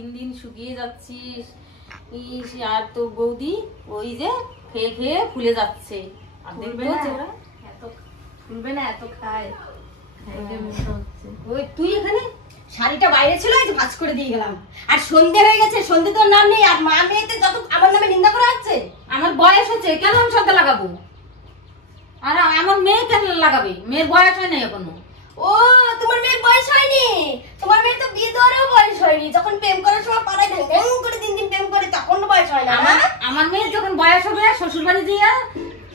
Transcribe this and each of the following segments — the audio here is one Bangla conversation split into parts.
দিন দিন শুকিয়ে যাচ্ছিস। আর তোর বৌদি ওই যে খেয়ে খেয়ে ফুলে যাচ্ছে। আর দেখবে না এত ফুলবে না, এত খায়। ওই তুই এখানে শাড়িটা বাইরে ছিল, এই যে ভাঁজ করে দিয়ে গেলাম। আর সন্ধে হয়ে গেছে, সন্ধে তোর নাম নেই। আর মা মেয়েতে যত আমার নামে নিন্দা করা হচ্ছে। আমার বয়স হচ্ছে, কেন আমি সন্ধ্যা লাগাবো? আর আমার মেয়ে কেন লাগাবে? মেয়ের বয়স হয় না এখনো। ও তোমার মেয়ের বয়স হয়নি? তোমার মেয়ে তো বিয়ে দেওয়ারও বয়স হয়নি। যখন প্রেম করার সময় পাড়ায় ঢ্যাং করে দিন দিন প্রেম করে, তখন বয়স হয় না। আমার মেয়ের যখন বয়স হবে শ্বশুর বাড়ি দিয়ে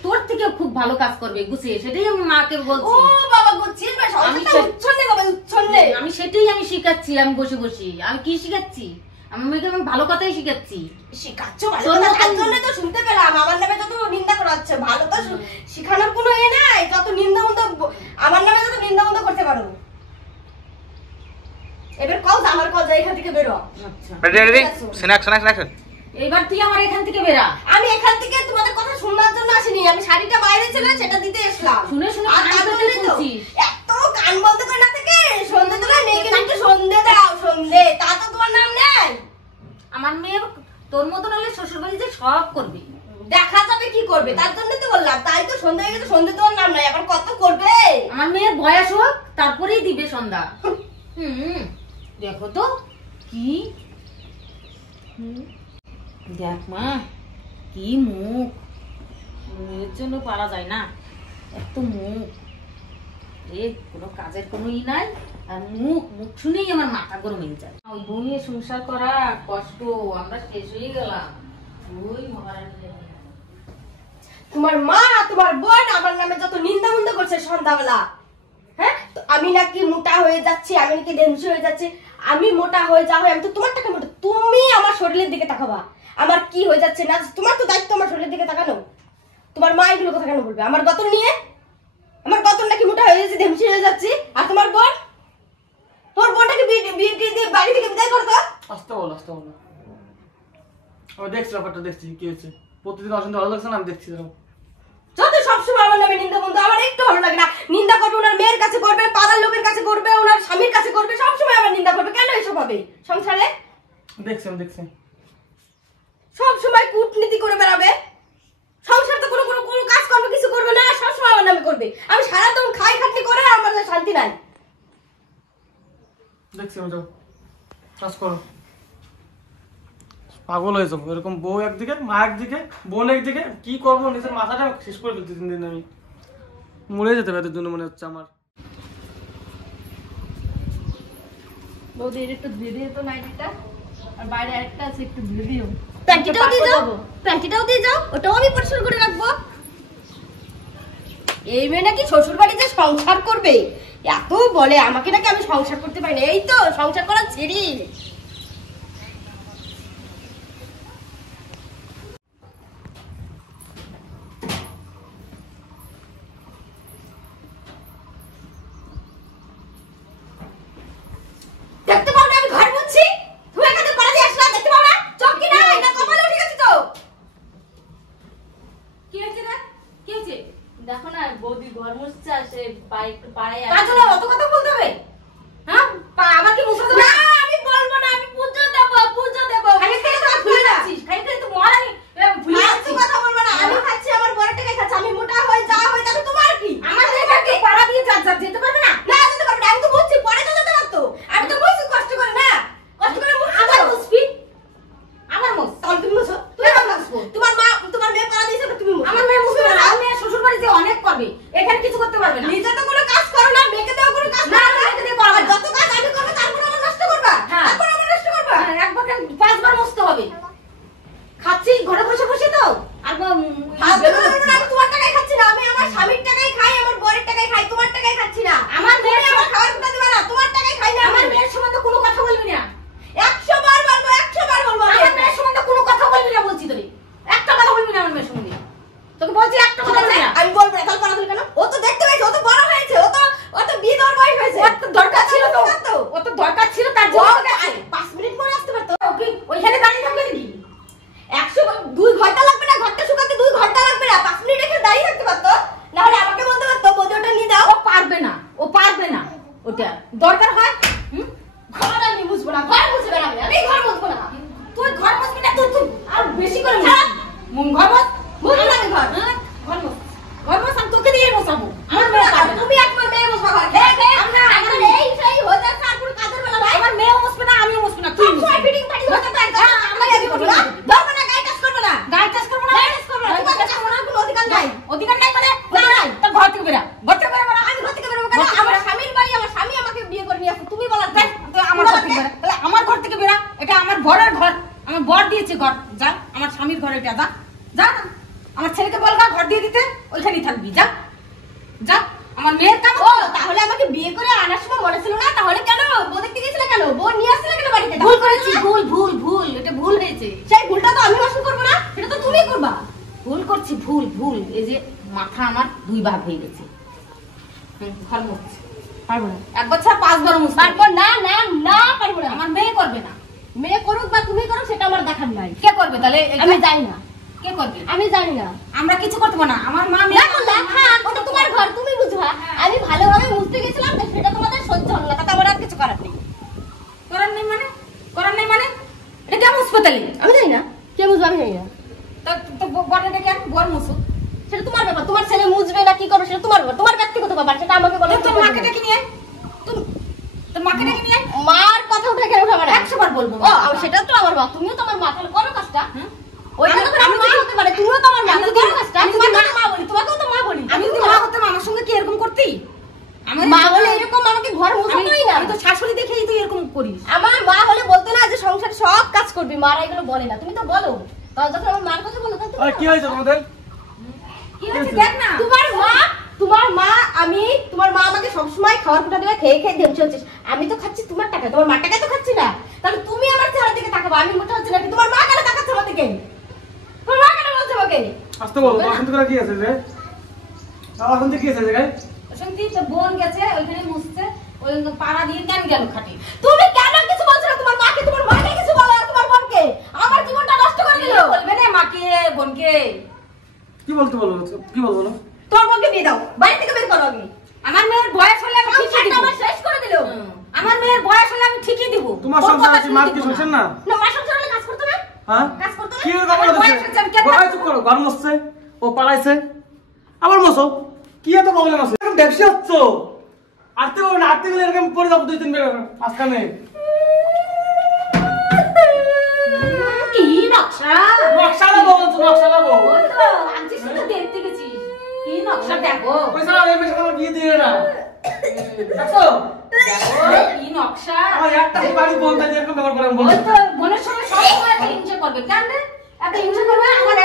তোর থেকে খুব ভালো কাজ করবে গুছিয়ে, সেটাই আমি মাকে বলছি। ও বাবা গুছিয়ে আমি সেটাই আমি শিখাচ্ছি। আমি বসে বসে আমি কি শিখাচ্ছি? আমার মেয়েকে আমি ভালো কথাই শিখাচ্ছি। শিখাচ্ছ ভালো কথা, তার জন্য তো শুনতে পেলাম আমার নামে যত নিন্দা করা হচ্ছে। ভালো তো শিখানোর কোনো এ নাই, যত নিন্দা মন্দ আমার নামে যত নিন্দা মন্দ করতে পারো। এবার কল আমার কল যাই, এখান থেকে বেরো। আচ্ছা রেডি স্ন্যাক্স এবার তুই আমার এখান থেকে বেরা। আমি এখান থেকে তোমাদের কথা শোনার জন্য আসিনি, আমি শাড়িটা বাইরে ছিল সেটা দিতে এসলাম। শুনে শুনে এত কান বন্ধ করে না থেকে সন্ধে তোলা মেয়েকে একটু সন্ধে দাও, সন্ধে তা তো তোমার নাম নেই। আমার মেয়ে তোর মতন হলে শ্বশুর বাড়ি যে সব করবে, দেখা যাবে কি করবে, তার জন্য তো বললাম। তাই তো সন্ধ্যা হয়ে গেছে, সন্ধে তোমার নাম নাই, এখন কত করবে? আমার মেয়ের বয়স হোক তারপরেই দিবে সন্ধ্যা। দেখো তো কি দেখ মা, কি মুখ, মেয়ের জন্য পারা যায় না এত মুখ। কোনো কাজের কোনো ই নাই, আর মুখ শুনেই আমার মাথা গরম হয়ে যায়। ওই বউ নিয়ে সংসার করা কষ্ট, আমরা শেষ হয়ে গেলাম। ওই মহারানী তোমার মা তোমার বোন আমার নামে যত নিন্দা মন্দ করছে সন্ধ্যাবেলা। হ্যাঁ, আমি নাকি মোটা হয়ে যাচ্ছি, আমি নাকি ডেন্সি হয়ে যাচ্ছি। আমি মোটা হয়ে যাওয়া, আমি তো তোমার টাকা মোটা। তুমি আমার শরীরের দিকে তাকাবা, আমার কি হয়ে যাচ্ছে না। তোমার তো দায়িত্ব আমার শরীরের দিকে তাকানো। তোমার মা এগুলো কথা কেন বলবে? আমার গতন নিয়ে, আমার গতন নাকি মোটা হয়ে যাচ্ছে, ডেন্সি হয়ে যাচ্ছি। আর তোমার বোন, তোর বোনটাকে বিয়ে দিয়ে বাড়ি থেকে বিদায় করতো। আস্তে বল আমি দেখছি ব্যাপারটা, দেখছি কি হয়েছে। প্রতিদিন অসুন্দর ভালো লাগছে না, আমি দেখছি যত সবসময় আমার নামে নিন্দা বন্ধু, আমার একটু ভালো লাগে না। নিন্দা করবে ওনার মেয়ের কাছে করবে, পাড়ার লোকের কাছে করবে, ওনার স্বামীর কাছে করবে, সবসময় আমার নিন্দা করবে। কেন এসব হবে সংসারে? দেখছি সবসময় কূটনীতি করে বেড়াবে। সংসার তো কোনো কাজ করবে, কিছু করবে না, সবসময় আমার নামে করবে। আমি সারাদিন খাই খাটনি করে আমার শান্তি নাই। দেখছি আমি, যাও কাজ করো। পাগল হয়ে যাবো এরকম, বউ একদিকে, মা একদিকে, বোন একদিকে। কি করবো, নিজের মাথাটা শেষ করে ফেলছি। দিন আমি মরে যেতে হবে এদের জন্য মনে হচ্ছে আমার। বৌদি একটু ধুয়ে দিয়ে তো নাইটিটা, আর বাইরে একটা আছে একটু ধুয়ে দিও। প্যান্টিটাও দিয়ে যাও, ওটাও আমি পরিষ্কার করে রাখবো। এই মেয়ে নাকি শ্বশুর বাড়িতে সংসার করবে, এত বলে আমাকে নাকি আমি সংসার করতে পারি না। এই তো সংসার করা ছেড়ি। দেখতে পাও না আমি ঘর মুছছি, ধুয়ে কাছে পাড়া দিয়ে আসলাম। দেখতে পাও না চমকি না, এটা কপালে উঠে গেছে তো। কি হয়েছে রে? কি হয়েছে? দেখো না বৌদি ঘর মুছছে, আসে একটু পাড়ায় তার জন্য অত কথা বলতে হবে? হ্যাঁ, আমার কি মুখে না আমি বলবো না, আমি পুজো দেবো। খালি খালি তো ভুলে যাচ্ছিস, খালি খালি তো মহারানী ভুলে ফালতু কথা বলবো না। আমি খাচ্ছি, আমার বড় টাকায় খাচ্ছি। আমি মোটা হয়ে যাওয়া হয়ে তাহলে তোমার কি? আমার মেয়েটাকে পাড়া দিয়ে যেতে পারবে না? না যেতে পারবে না। আমি তো বলছি পরে তো যেতে পারতো। আমি তো বলছি কষ্ট করে না, কষ্ট করে আমার মুসফি, আমার মুস তাহলে তুমি মুছো। তুই আমার মুছবো। তোমার মেয়ে পাড়া দিয়েছে, তুমি মুছো। আমার মেয়ে মুসফি না, আমার মেয়ে শ্বশুর বাড়িতে অনেক করবে, এখানে কিছু করতে পারবে না। নিজে তো কোনো কাজ করো না, মেয়েকে দাও কোনো কাজ না, করো না। মেয়েকে দিয়ে করাবে না। যত কাজ আমি করবো তারপর আমার নষ্ট করবা। হ্যাঁ। তারপর আমার নষ্ট করবা। একবার কেন 5 বার মুছতে হবে? খাচ্ছি ঘরে বসে বসে তো, আর আমি তোমার টাকায় খাচ্ছি না, আমি আমার স্বামীর টাকায় খাই, আমার বরের টাকায় খাই, তোমার টাকায় খাচ্ছি না। আমার মেয়ের আমার খাবার কোথা দিবা না, তোমার টাকায় খাই না। আমার মেয়ের সম্বন্ধে কোনো কথা বলবি না। 100 বার বলবো, 100 বার বলবো। আমার মেয়ের সম্বন্ধে কোনো কথা বলবি না বলছি তোরে। একটা কথা বলবি না আমার মেয়ের সম্বন্ধে। তোকে বলছি একটা কথা বলবি না। আমি বলবো না, তাহলে পালা দিল কেন? ও তো দেখতে পেয়েছে, ও তো বড় হয়েছে, ও তো বিয়ে দেওয়ার বয়স হয়েছে। ওর তো দরকার ছিল তো, ওর তো দরকার ছিল, তার জন্য তোকে 5 মিনিট পরে আসতে পারতো। ওকে ওইখানে দাঁড়িয়ে থাকবে নাকি? 2 ঘন্টা লাগবে না, ঘরটা শুকাতে 2 ঘন্টা লাগবে না। 5 মিনিট এখানে দাঁড়িয়ে থাকতে পারতো, না হলে আমাকে বলতে পারতো বৌদি ওটা নিয়ে দাও। ও পারবে না, ওটা দরকার হয়। ঘর আমি বুঝবো না। ঘর মোছ। মুখ লাগে ঘর। হ্যাঁ, ঘর মোছ। ঘর মোছ, আমি তোকে দিয়ে মোছাবো। আমার মেয়ে পারবে না। তুমি একবার মেয়ে বসবা ঘর খেয়ে খেয়ে আমার এই সেই হয়ে যাচ্ছে আর পুরো কাজের বেলা ভাই আমার মেয়েও মুছবে না, আমিও মুছবো না, তুই মুছবি। সবাই ফিটিং পাটি হতে পারে হ্যাঁ, আমরা কি করবো না? ধরবে না গায়ে টাচ করবে না গায়ে টাচ করবো না? গায়ে টাচ করবে না তোমার কাছে কোনো অধিকার নাই অধিকার নাই মানে? অধিকার নাই। তো ঘর থেকে বেরা, ঘর থেকে বেরা। আমি ঘর থেকে বেরোবো কেন আমার স্বামীর বাড়ি আমার স্বামী আমাকে বিয়ে করে নিয়ে আসছে তুমি বলার দেখ, তো আমার ঘর থেকে বেরা। তাহলে আমার ঘর থেকে বেরা, এটা আমার বরের ঘর, আমার বর দিয়েছে ঘর। যা, আমার স্বামীর ঘর এটা, যা যা না। আমার ছেলেকে বলগা ঘর দিয়ে দিতে, ওইখানেই থাকবি, যা যা। আমার মেয়ের কাম। ও তাহলে আমাকে বিয়ে করে আনার সময় মনে ছিল না তাহলে কেন বউ দেখতে গেছিলে কেন বউ নিয়ে আসছিলে কেন বাড়িতে ভুল করেছি, ভুল ভুল ভুল, এটা ভুল হয়েছে। সেই ভুলটা তো আমি নষ্ট করবো না সেটা তো তুমি করবা ভুল করছি, ভুল ভুল। এই যে মাথা আমার দুই ভাগ হয়ে গেছে। ঘর মুছছি, পারবো না এক বছর 5 বার মুছতে পারবো না না না পারবো না আমার মেয়ে করবে না। মেয়ে করুক বা তুমি করো সেটা আমার দেখার নাই কে করবে তাহলে? আমি জানি না কে করবে? আমি জানি না আমরা কিছু করতে পারবো না। আমার মা মেয়ে দেখো লেখা ওটা তোমার ঘর তুমি বুঝবা আমি ভালোভাবে মুছতে গেছিলাম তো সেটা তোমাদের সহ্য হলো না তাতে আমার আর কিছু করার নেই করার নেই মানে? করার নেই মানে? এটা কেমন মুছবে তাহলে? আমি জানি না কে বুঝবে আমি জানি না তো বরটাকে কেন বর মুছো? সেটা তোমার ব্যাপার তোমার ছেলে মুছবে না কি করবে সেটা তোমার ব্যাপার তোমার ব্যক্তিগত ব্যাপার সেটা আমাকে বলো তোর মাকে ডেকে নিয়ে আয়। তোর মাকে ডেকে নিয়ে আয়। মার কথা উঠে কেন উঠাবে না 100 বার বলবো। ও আমি সেটা তো আমার মা তুমিও তো আমার মা তাহলে করো কাজটা হুম? ওইটা তো আমার মা হতে পারে তুমিও তো আমার মা আমি তাহলে যদি- করো কাজটা আমি আমি যদি তোমাকে মা বলি তোমাকেও তো মা বলি আমি যদি মা হতাম আমার সঙ্গে কি এরকম করতি? আমার মা হলে এরকম আমাকে ঘর মুছতেই না আমি তো শাশুড়ি দেখেই তুই এরকম করিস। আমার মা হলে বলতো না যে সংসার সব কাজ করবি মারা এগুলো বলে না তুমি তো বলো তাহলে যখন আমার মার কথা বলো তখন তুমি আরে কি হয়েছে তোমাদের? কি হয়েছে দেখ না। তোমার মা আমি তোমার মা আমাকে সবসময় খাওয়ার কুটা দেবে খেয়ে খেয়ে দেমছে হচ্ছিস আমি তো খাচ্ছি তোমার টাকা তোমার মার টাকা তো খাচ্ছি না তাহলে তুমি আমার চেহারা দিকে তাকাবো আমি মোটা হচ্ছে না তোমার মা কেন তাকাচ্ছে আমার দিকে তোমার মা কেন বলছে আমাকে আসতে বলো, তোমার শুনতে করে কি আছে রে? আমার শুনতে কি আছে জায়গায়? শুনতি তো বোন গেছে ওইখানে মুছতে, ওই পাড়া দিয়ে কেন গেল খাটে? তুমি কেন কিছু বলছো না তোমার মাকে কিছু বলো আর তোমার বোনকে আমার জীবনটা নষ্ট করে দিল বলবে না মাকে বোনকে? কি বলতে বলো? কি বলবো বলো? তোর বোনকে বিয়ে দাও বাড়ি থেকে বের করো আগে আমার মেয়ের বয়স হলে আমি ঠিকই সংসারটা দিব। আমার শেষ করে দিল আমার মেয়ের বয়স হলে আমি ঠিকই দিব। তোমার ওর সংসার কথা আছে, শুনে মার দিব কি না। শুনছেন না? না মা সংসার হলে কাজ করতে হবে হ্যাঁ? কাজ করতে কি হবে কথা আমার বলছে? বয়স হচ্ছে, আমি কেন বয়স চুপ করো, ঘর মুছছে, ও পালাইছে। আবার মুছো। কি এত প্রবলেম আছে? এরকম ব্যবসা হচ্ছে। আটতে পারবে না, আটতে গেলে এরকম পড়ে যাবো 2-3 বার আজকানে। কি নকশা? নকশা লাগাবো বলছো, নকশা লাগাবো। ওই তো আনছিস তো দেখতে গেছিস। কি নকশা দেখো। পয়সা লাগে, এই পয়সা আমার বিয়ে দিয়ে না। দেখছো? দেখো, কি নকশা। আমার একটা বাড়ি বোন তাই এরকম ব্যবহার করে আমি ওই বলছি। তো বোনের সঙ্গে সব সময় একটা হিংসা করবে। কেন রে? এত হিংসা করবে? আমার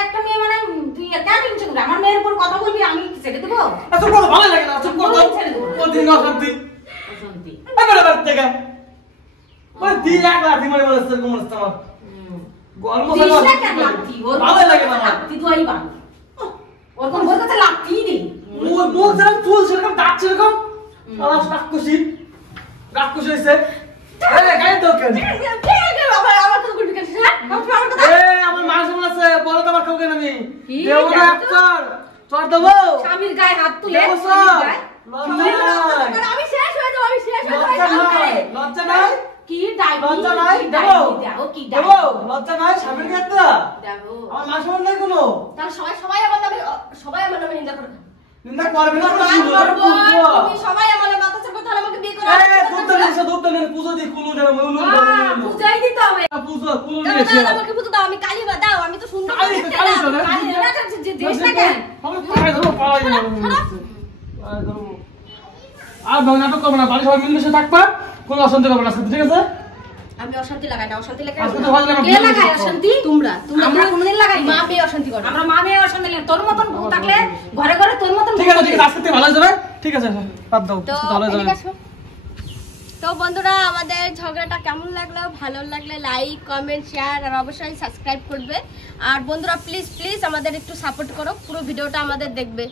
একটা মেয়ে মানে তুই কেন হিংসা করবি? আমার মেয়ের উপর কথা বলবি আমি কি ছেড়ে দেবো? চুপ করো, ভালো লাগে না, চুপ করো। ছেড়ে দেবো। প্রতিদিন অশান্তি। অশান্তি। এবারে বাড়ি থেকে। মানে দিন এক লাঠি মারে বলেছে, এরকম হচ্ছে আমার। গল্প দিস শোনা না কেন লাত্তি? ওর ভালো লাগে না আমার। লাত্তি দুয়াই বানো। ওরকম বলতে তো লাত্তি দে। মুখ যেরকম চুল সেরকম দাঁত সেরকম আমার রাক্ষসী হয়েছে। গায়ে তো কেন? আমার কথা বলবি কেন হ্যাঁ আমার কথা আমার মা সমান আছে, বলো তো আমার কাউকে আমি কি? দেবো না এক চর দেবো। স্বামীর গায়ে হাত তুলে দেবো স্বামীর চর। গায়ে। লজ্জা নাই। আমি শেষ হয়ে যাবো আমি শেষ হয়ে লজ্জা যাবো নাই। লজ্জা নাই। কি ডাইনি? লজ্জা নাই। কি দেবো। ডাইনি? দেখো কি দেবো। ডাইনি? লজ্জা নাই। স্বামীর ক্ষেত্রে দেখো। আমার মা সমান নাই কোনো। তাহলে সবাই আমার নামে নিন্দা করে নিন্দা করবে না, তোমার পুজো, করবো, পুজো। তুমি সবাই আমার নামে অত্যাচার করতে হলে আমাকে বিয়ে করে দুধ দেন, পুজো দিই, কুলু দেন, পূজাই দিতে হবে। পুজো, কুলু দাও, দিয়েছে। দাও, আমাকে পুজো দাও আমি কালী বা দাও আমি তো সুন্দর কালী তো, দেখতে কালী দাও, তো, না? কালী না, দেশ না কেন? আর নাটক করবো না, বাড়ি সবাই মিলেমিশে থাকবা, কোনো অশান্তি করবে না, ঠিক আছে? আমি অশান্তি লাগাই না অশান্তি লাগাই আজকে তো ভালো লাগে, কে লাগায় অশান্তি? তোমরা আমরা কোনদিন লাগাই মা না। মেয়ে অশান্তি করো আমরা মা মেয়ে অশান্তি লাগে। তোর মতন বউ থাকলে ঘরে ঘরে তোর মতন ঠিক আছে, ঠিক আছে, আজকে থেকে ভালো হয়ে যাবে, ঠিক আছে, বাদ দাও, তো আজকে ভালো হয়ে এদিকে যাবে। আসো। তো বন্ধুরা আমাদের ঝগড়াটা কেমন লাগলো ভালো লাগলে লাইক কমেন্ট শেয়ার আর অবশ্যই সাবস্ক্রাইব করবে আর বন্ধুরা প্লিজ আমাদের একটু সাপোর্ট করো পুরো ভিডিওটা আমাদের দেখবে